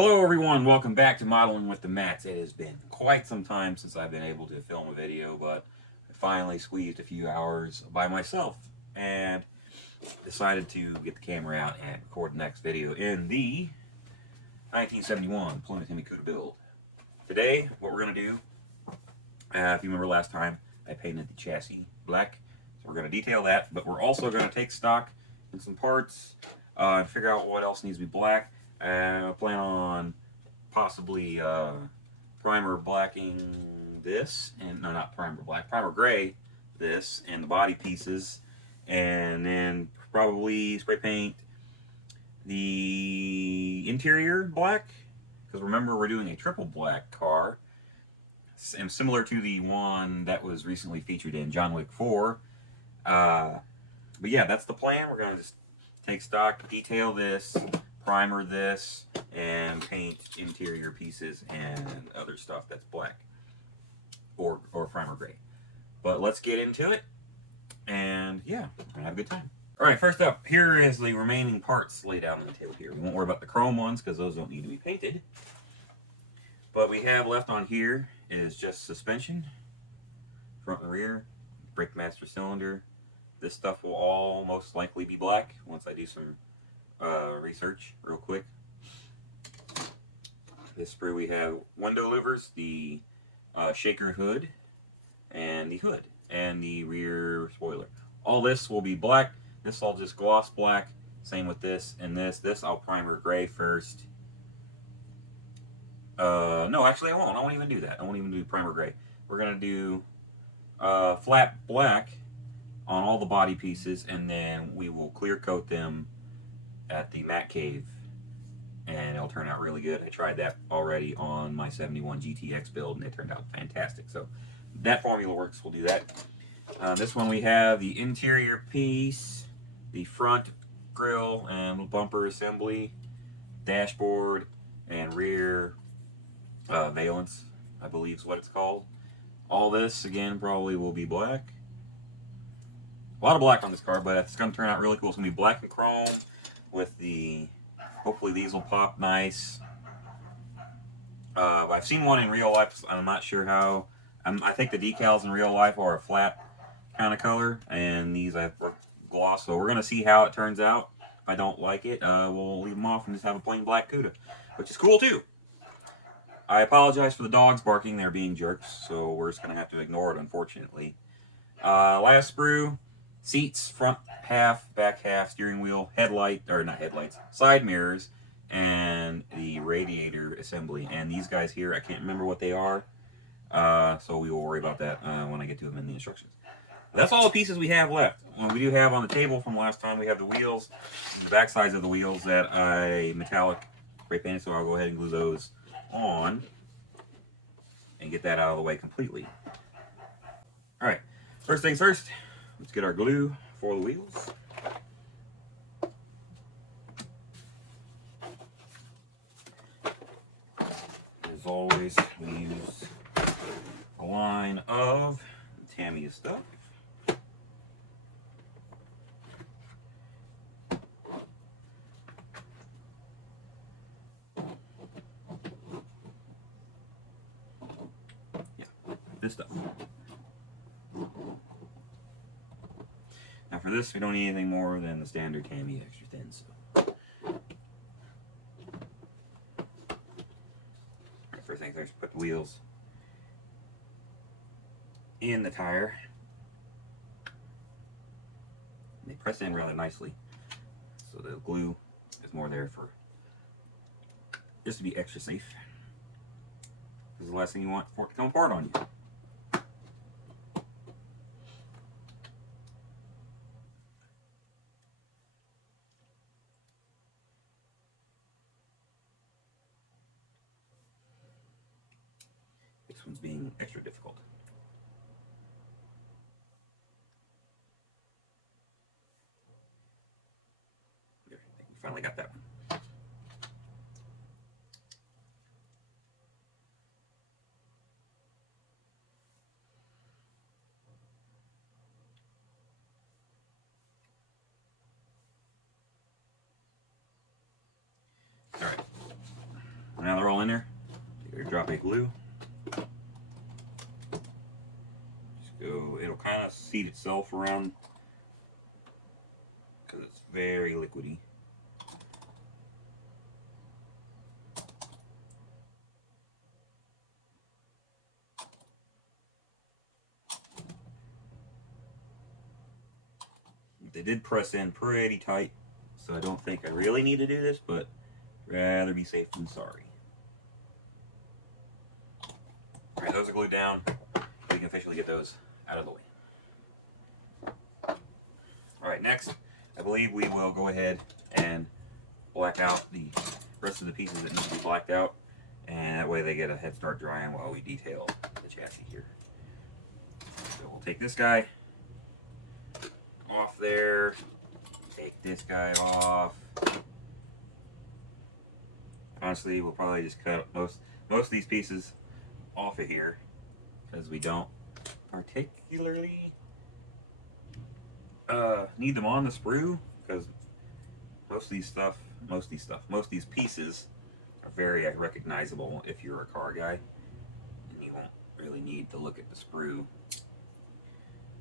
Hello everyone, welcome back to Modeling with the Mats. It has been quite some time since I've been able to film a video, but I finally squeezed a few hours by myself and decided to get the camera out and record the next video in the 1971 Plymouth Hemi Cuda build. Today, what we're going to do, if you remember last time, I painted the chassis black, so we're going to detail that, but we're also going to take stock in some parts and figure out what else needs to be black. I plan on possibly primer blacking this, and no, not primer black, primer gray this, and the body pieces, and then probably spray paint the interior black, because remember we're doing a triple black car, and similar to the one that was recently featured in John Wick 4. But yeah, that's the plan. We're going to just take stock, detail this, primer this, and paint interior pieces and other stuff that's black or primer gray. But let's get into it, and yeah, we're gonna have a good time. Alright, first up, here is the remaining parts laid out on the table here. We won't worry about the chrome ones because those don't need to be painted. But we have left on here is just suspension, front and rear, brake master cylinder. This stuff will all most likely be black once I do some research real quick. This sprue we have window louvers, the shaker hood, and the hood, and the rear spoiler. All this will be black. This I'll just gloss black. Same with this and this. This I'll primer gray first. No, actually I won't. I won't even do that. I won't even do primer gray. We're going to do flat black on all the body pieces, and then we will clear coat them at the Matte Cave, and it'll turn out really good. I tried that already on my 71 GTX build, and it turned out fantastic. So that formula works. We'll do that. This one we have the interior piece, the front grille and bumper assembly, dashboard, and rear valance, I believe is what it's called. All this, again, probably will be black. A lot of black on this car, but it's going to turn out really cool. It's going to be black and chrome with the, hopefully these will pop nice. I've seen one in real life. I'm not sure how. I think the decals in real life are a flat kind of color, and these I gloss. So we're going to see how it turns out. If I don't like it, we'll leave them off and just have a plain black Cuda, which is cool too. I apologize for the dogs barking. They're being jerks, so we're just going to have to ignore it, unfortunately. Last sprue. Seats, front half, back half, steering wheel, headlight, or not headlights, side mirrors, and the radiator assembly. And these guys here, I can't remember what they are, so we will worry about that when I get to them in the instructions. That's all the pieces we have left. We do have on the table from last time, we have the wheels, the back sides of the wheels that I metallic spray painted, so I'll go ahead and glue those on and get that out of the way completely. Alright, first things first. Let's get our glue for the wheels. As always, we use a line of Tamiya stuff. Yeah, this stuff. Now for this, we don't need anything more than the standard Tamiya extra thin. So, first things first, put the wheels in the tire. They press in rather nicely, so the glue is more there for just to be extra safe. This is the last thing you want for it to come apart on you. This one's being extra difficult. There, I think we finally got that one. All right. all in there. Take your drop a glue. Just go, it'll kind of seat itself around because it's very liquidy. They did press in pretty tight, so I don't think I really need to do this, but rather be safe than sorry. Alright, those are glued down. We can officially get those out of the way. Alright, next, I believe we will go ahead and black out the rest of the pieces that need to be blacked out, and that way they get a head start drying while we detail the chassis here. So we'll take this guy off there, take this guy off. Honestly, we'll probably just cut most of these pieces off of here because we don't particularly need them on the sprue, because most of these pieces are very recognizable if you're a car guy, and you won't really need to look at the sprue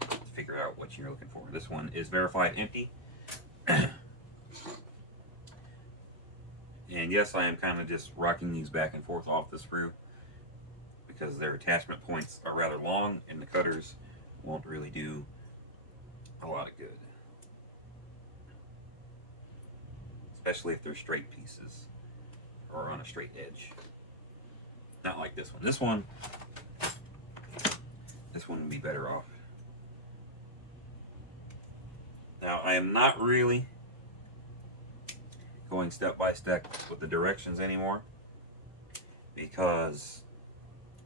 to figure out what you're looking for. This one is verified empty. And yes, I am kind of just rocking these back and forth off the sprue because their attachment points are rather long and the cutters won't really do a lot of good. Especially if they're straight pieces or on a straight edge. Not like this one. This one would be better off. Now, I am not really going step by step with the directions anymore because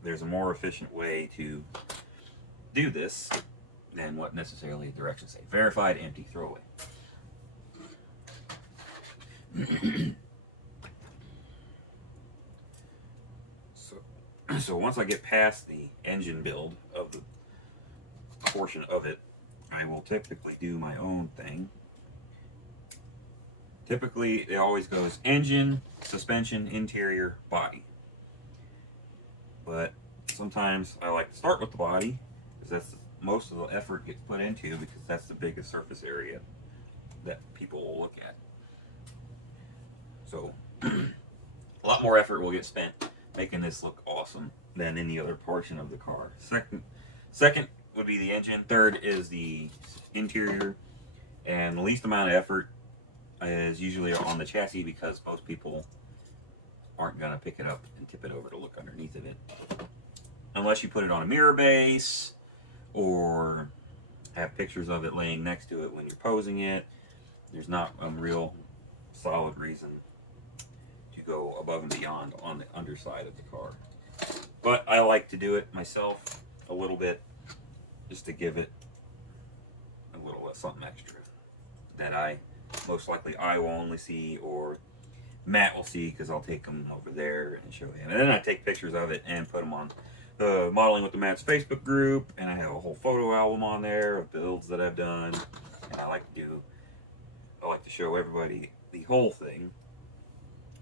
there's a more efficient way to do this than what necessarily the directions say. Verified, empty, throw away. So once I get past the engine build of the portion of it, I will typically do my own thing. Typically, it always goes engine, suspension, interior, body. But sometimes I like to start with the body because that's most of the effort gets put into, because that's the biggest surface area that people will look at. So a lot more effort will get spent making this look awesome than any other portion of the car. Second would be the engine. Third is the interior, and the least amount of effort is usually on the chassis because most people aren't going to pick it up and tip it over to look underneath of it. Unless you put it on a mirror base or have pictures of it laying next to it when you're posing it. There's not a real solid reason to go above and beyond on the underside of the car. But I like to do it myself a little bit just to give it a little something extra that I most likely I will only see, or Matt will see, because I'll take them over there and show him. And then I take pictures of it and put them on the Modeling with the Matt's Facebook group, and I have a whole photo album on there of builds that I've done. And I like to show everybody the whole thing.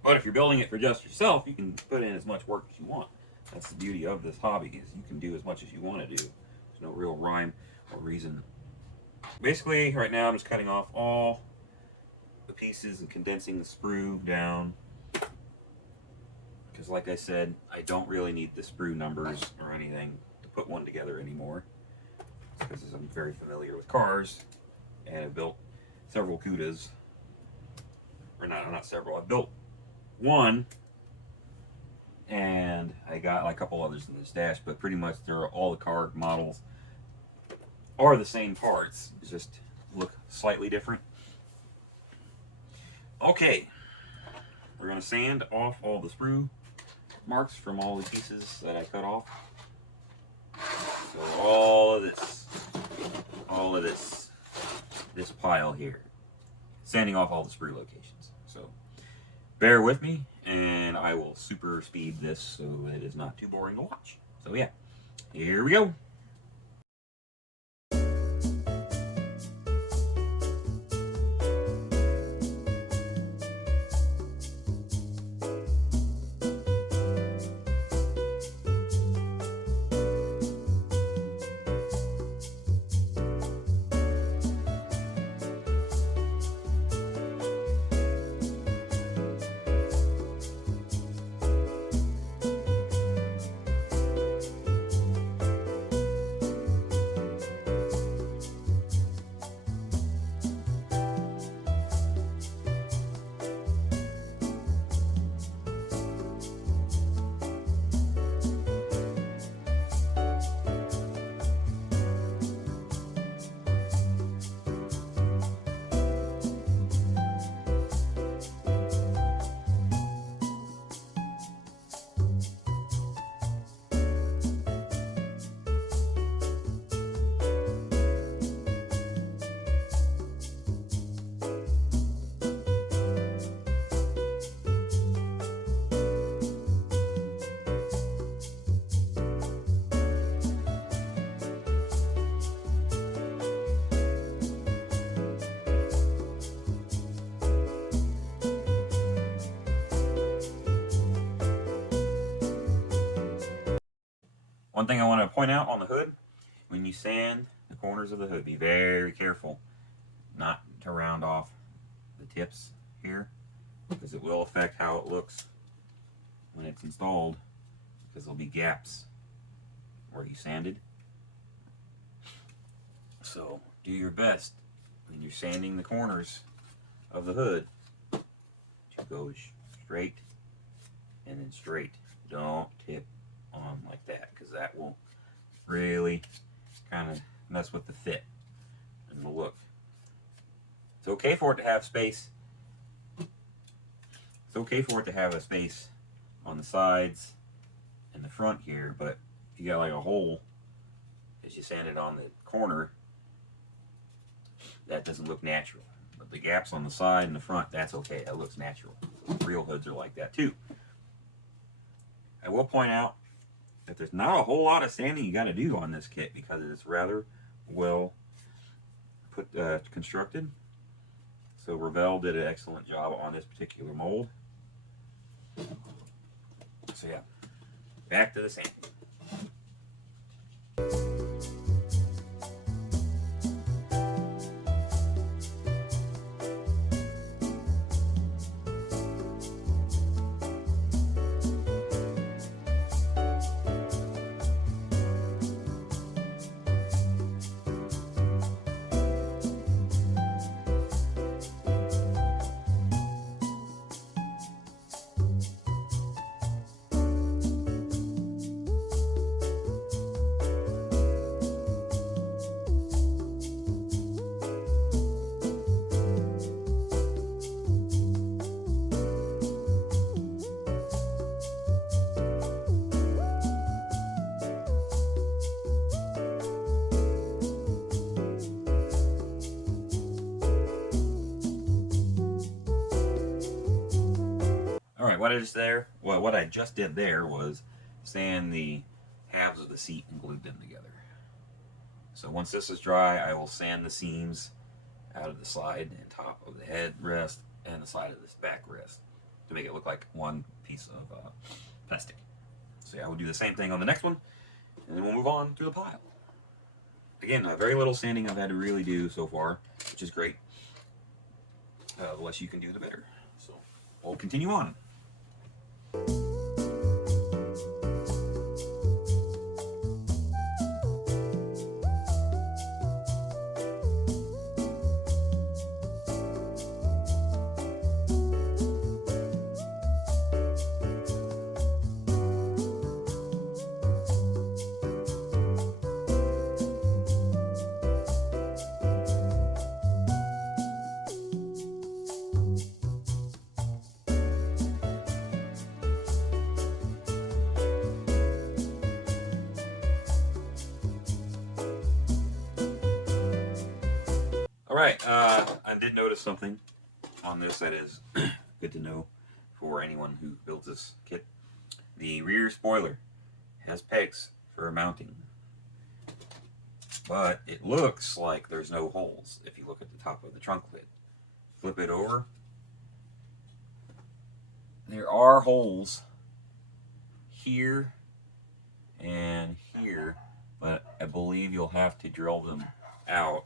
But if you're building it for just yourself, you can put in as much work as you want. That's the beauty of this hobby, is you can do as much as you want to do. There's no real rhyme or reason. Basically, right now I'm just cutting off all the pieces and condensing the sprue down, because like I said, I don't really need the sprue numbers or anything to put one together anymore, because I'm very familiar with cars and I've built several Cudas, or not several, I've built one and I got like a couple others in the stash, but pretty much all the car models are the same parts, just look slightly different. Okay, we're going to sand off all the sprue marks from all the pieces that I cut off. So all of this pile here, sanding off all the sprue locations. So bear with me, and I will super speed this so it is not too boring to watch. So yeah, here we go. One thing I want to point out on the hood, when you sand the corners of the hood, be very careful not to round off the tips here, because it will affect how it looks when it's installed, because there'll be gaps where you sanded. So do your best when you're sanding the corners of the hood to go straight and then straight. Don't tip on like that, because that will really kind of mess with the fit and the look. It's okay for it to have space. It's okay for it to have a space on the sides and the front here, but if you got like a hole as you sand it on the corner, that doesn't look natural. But the gaps on the side and the front, that's okay. That looks natural. Real hoods are like that too. I will point out that there's not a whole lot of sanding you got to do on this kit, because it's rather well constructed. So Revell did an excellent job on this particular mold. So yeah, back to the sanding. Alright, what I just did there was sand the halves of the seat and glued them together. So once this is dry, I will sand the seams out of the side and top of the head rest and the side of this back rest to make it look like one piece of plastic. So yeah, I will do the same thing on the next one, and then we'll move on to the pile. Again, very little sanding I've had to really do so far, which is great. The less you can do, the better. So we'll continue on. Alright, I did notice something on this that is good to know for anyone who builds this kit. The rear spoiler has pegs for mounting, but it looks like there's no holes if you look at the top of the trunk lid. Flip it over. There are holes here and here, but I believe you'll have to drill them out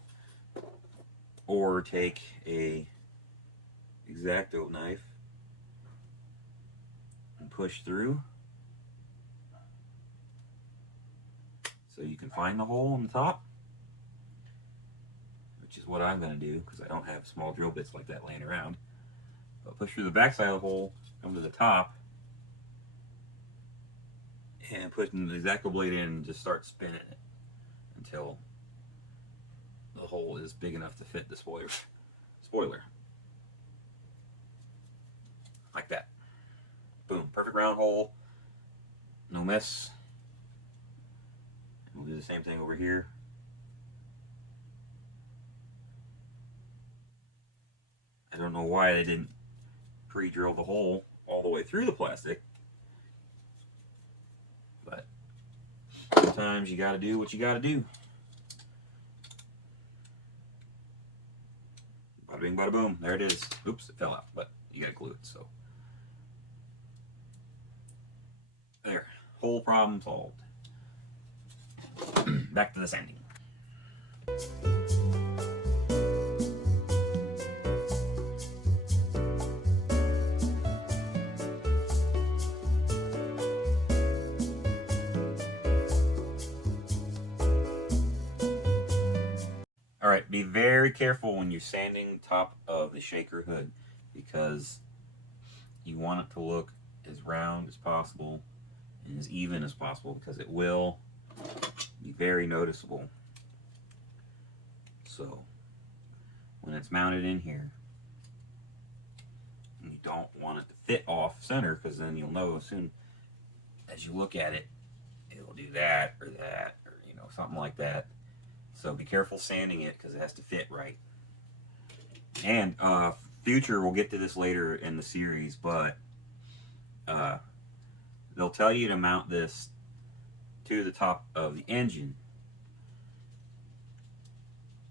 or take a X-Acto knife and push through so you can find the hole on the top, which is what I'm going to do because I don't have small drill bits like that laying around. I'll push through the back side of the hole, come to the top, and put the X-Acto blade in and just start spinning it until the hole is big enough to fit the spoiler. Like that. Boom. Perfect round hole. No mess. We'll do the same thing over here. I don't know why they didn't pre-drill the hole all the way through the plastic, but sometimes you gotta do what you gotta do. Bada bing, bada boom. There it is. Oops, it fell out, but you gotta glue it, so. There. Hole problem solved. back to the sanding. Alright, be very careful when you're sanding top of the shaker hood, because you want it to look as round as possible and as even as possible, because it will be very noticeable. So when it's mounted in here, you don't want it to fit off center, because then you'll know as soon as you look at it, it'll do that, or you know, something like that. So be careful sanding it, because it has to fit right. And future, we'll get to this later in the series, but they'll tell you to mount this to the top of the engine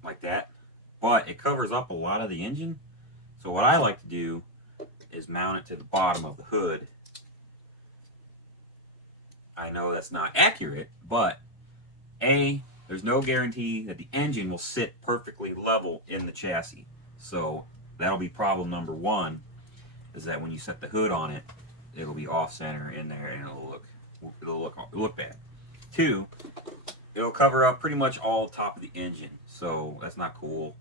like that, but it covers up a lot of the engine. So what I like to do is mount it to the bottom of the hood. I know that's not accurate, but there's no guarantee that the engine will sit perfectly level in the chassis. So that'll be problem number one, is that when you set the hood on it, it'll be off center in there, and it'll look bad. Two, it'll cover up pretty much all the top of the engine, so that's not cool,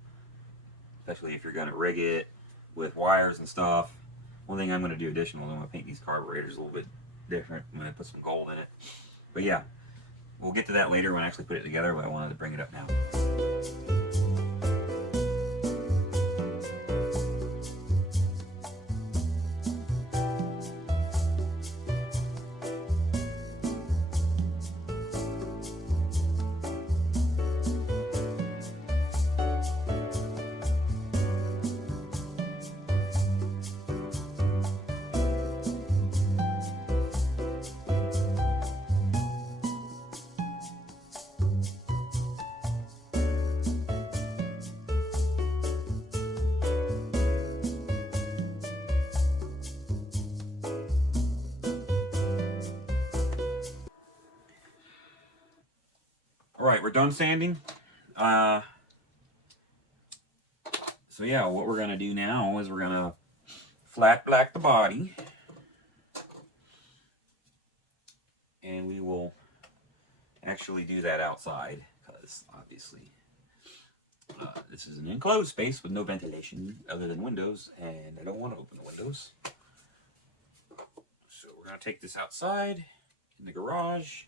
especially if you're going to rig it with wires and stuff. One thing I'm going to do additional, I'm going to paint these carburetors a little bit different. I'm going to put some gold in it. But yeah, we'll get to that later when I actually put it together, but I wanted to bring it up now. Alright, we're done sanding. So yeah, what we're going to do now is we're going to flat black the body. And we will actually do that outside, because obviously this is an enclosed space with no ventilation other than windows, and I don't want to open the windows. So we're going to take this outside in the garage.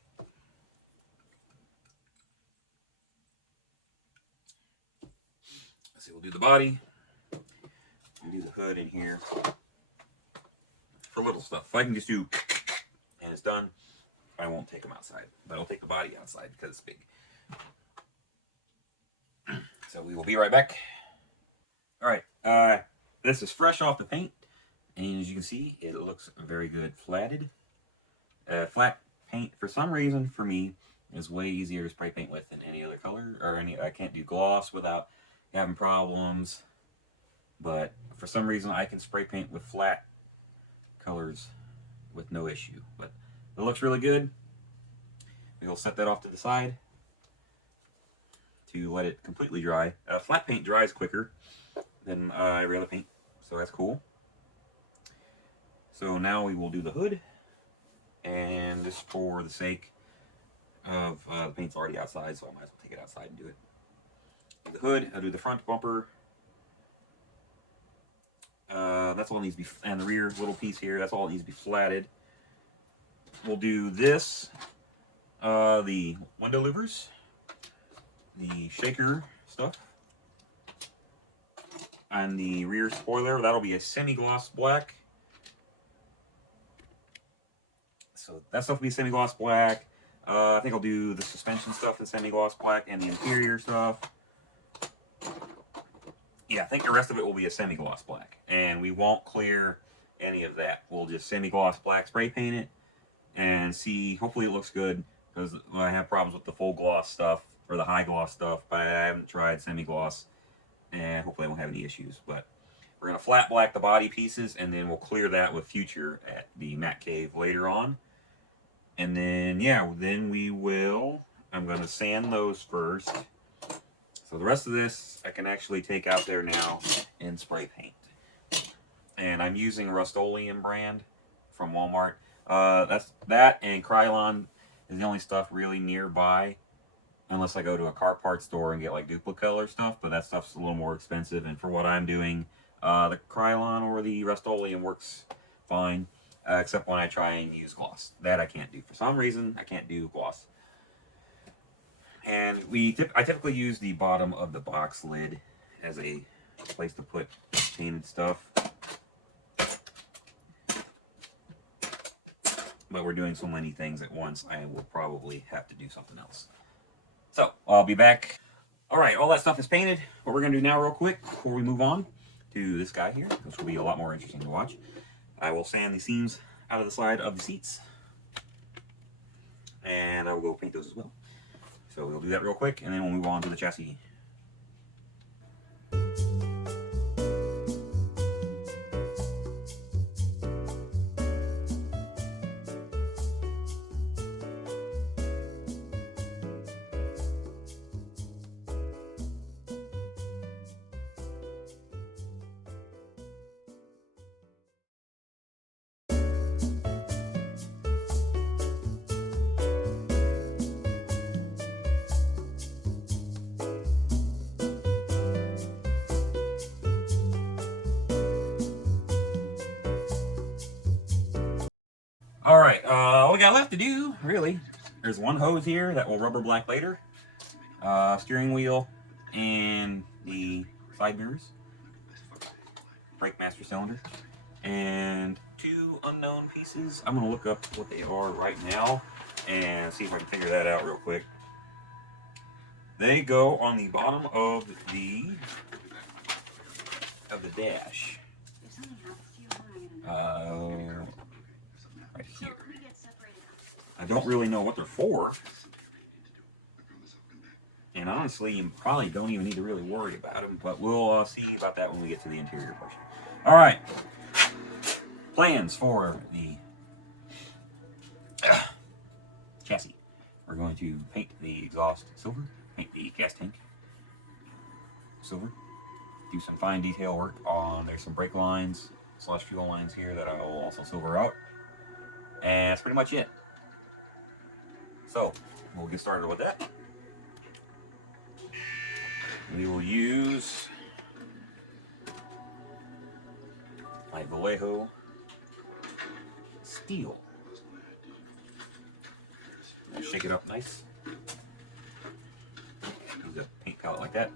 So we'll do the body, we'll do the hood in here for little stuff. If I can just do and it's done, I won't take them outside, but I'll take the body outside because it's big. So we will be right back. Alright, this is fresh off the paint, and as you can see, it looks very good flatted. Flat paint, for some reason, for me, is way easier to spray paint with than any other color, or I can't do gloss without having problems, but for some reason I can spray paint with flat colors with no issue. But it looks really good. We'll set that off to the side to let it completely dry. Flat paint dries quicker than every other paint, so that's cool. So now we will do the hood, and just for the sake of the paint's already outside, so I might as well take it outside and do it. The hood, I'll do the front bumper. That's all that needs to be, and the rear little piece here, that's all that needs to be flatted. We'll do this, the window louvers, the shaker stuff, and the rear spoiler. That'll be a semi-gloss black. So that stuff will be semi-gloss black. I think I'll do the suspension stuff in semi-gloss black, and the interior stuff. Yeah, I think the rest of it will be a semi-gloss black, and we won't clear any of that. We'll just semi-gloss black spray paint it and see. Hopefully it looks good, because I have problems with the full gloss stuff or the high gloss stuff, but I haven't tried semi-gloss, and hopefully I won't have any issues. But we're going to flat black the body pieces, and then we'll clear that with Future at the Matt Cave later on. And then, yeah, then we will I'm going to sand those first. So the rest of this I can actually take out there now and spray paint. And I'm using Rust-Oleum brand from Walmart. That and Krylon is the only stuff really nearby, unless I go to a car parts store and get like Duplicolor stuff, but that stuff's a little more expensive. And for what I'm doing, the Krylon or the Rust-Oleum works fine, except when I try and use gloss. That I can't do. For some reason, I can't do gloss. And I typically use the bottom of the box lid as a place to put painted stuff. But we're doing so many things at once, I will probably have to do something else. So, I'll be back. Alright, all that stuff is painted. What we're going to do now real quick, before we move on to this guy here, which will be a lot more interesting to watch, I will sand the seams out of the side of the seats. And I will go paint those as well. So we'll do that real quick, and then we'll move on to the chassis. Alright, all we got left to do, really, there's one hose here that will rubber black later, steering wheel, and the side mirrors, brake master cylinder, and two unknown pieces. I'm going to look up what they are right now and see if I can figure that out real quick. They go on the bottom of the dash. Right here. I don't really know what they're for. And honestly, you probably don't even need to really worry about them, but we'll see about that when we get to the interior portion. Alright. Plans for the chassis. We're going to paint the exhaust silver, paint the gas tank silver, do some fine detail work on, there's some brake lines / fuel lines here that I will also silver out. And that's pretty much it. So, we'll get started with that. We will use my Vallejo steel. Shake it up nice. Use a paint palette like that.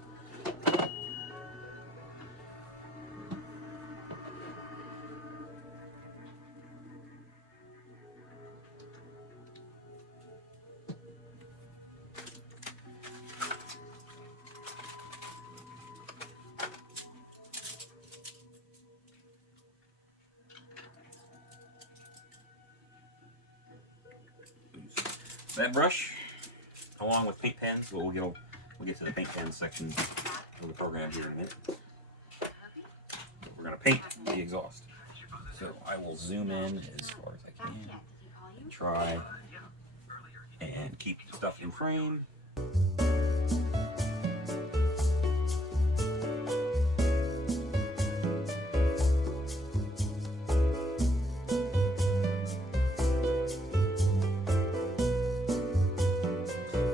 That brush, along with paint pens, we'll get to the paint pen section of the program here in a minute. We're going to paint the exhaust. So I will zoom in as far as I can and try and keep stuff in frame.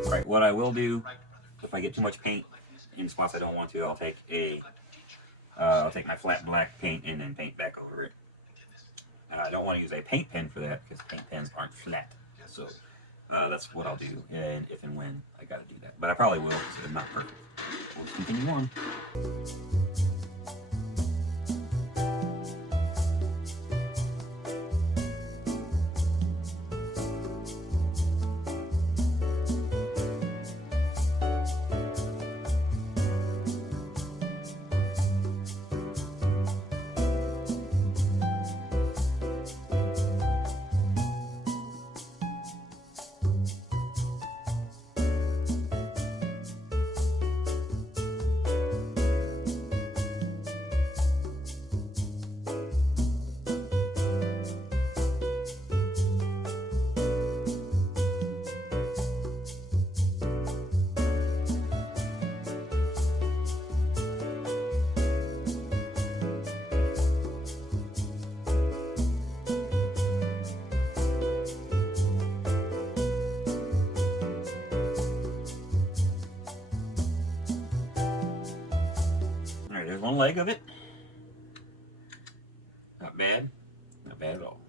Alright, what I will do, if I get too much paint in spots I don't want to, I'll take my flat black paint and then paint back over it. I don't want to use a paint pen for that because paint pens aren't flat. So that's what I'll do, and if and when I gotta do that. But I probably will because they're not perfect. We'll continue on. one leg of it. Not bad. Not bad at all.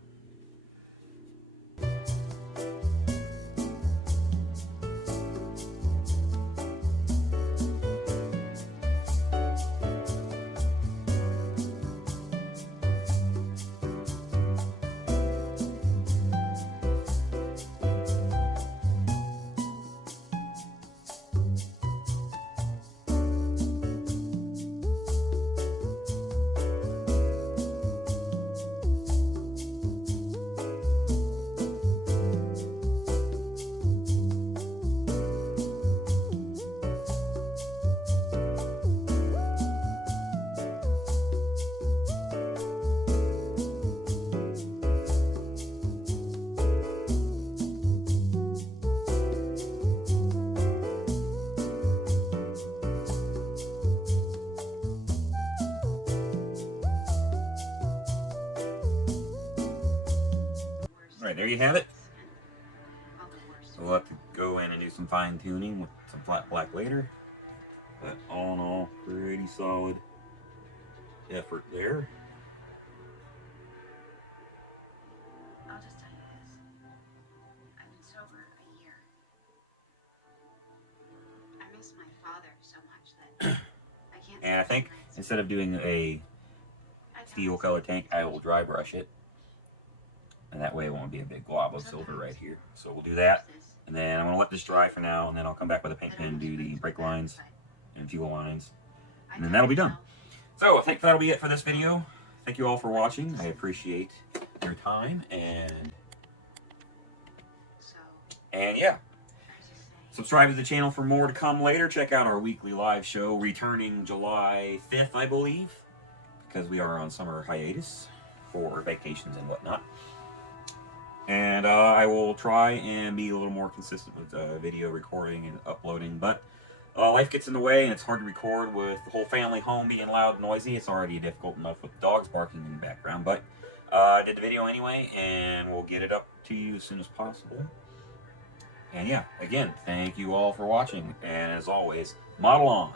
Alright, there you have it. We'll have to go in and do some fine tuning with some flat black later. But all in all, pretty solid effort there. I'll just tell you this. I've been sober a year. I miss my father so much that I can't. And I think instead of doing a steel color tank, I will dry brush it. And that way it won't be a big glob of silver right here. So we'll do that. And then I'm going to let this dry for now. And then I'll come back with a paint pen and do the brake lines and fuel lines. And then that'll be done. So I think that'll be it for this video. Thank you all for watching. I appreciate your time. And yeah. Subscribe to the channel for more to come later. Check out our weekly live show returning July 5th, I believe. Because we are on summer hiatus for vacations and whatnot. And I will try and be a little more consistent with video recording and uploading. But life gets in the way and it's hard to record with the whole family home being loud and noisy. It's already difficult enough with dogs barking in the background. But I did the video anyway, and we'll get it up to you as soon as possible. And yeah, again, thank you all for watching. And as always, model on.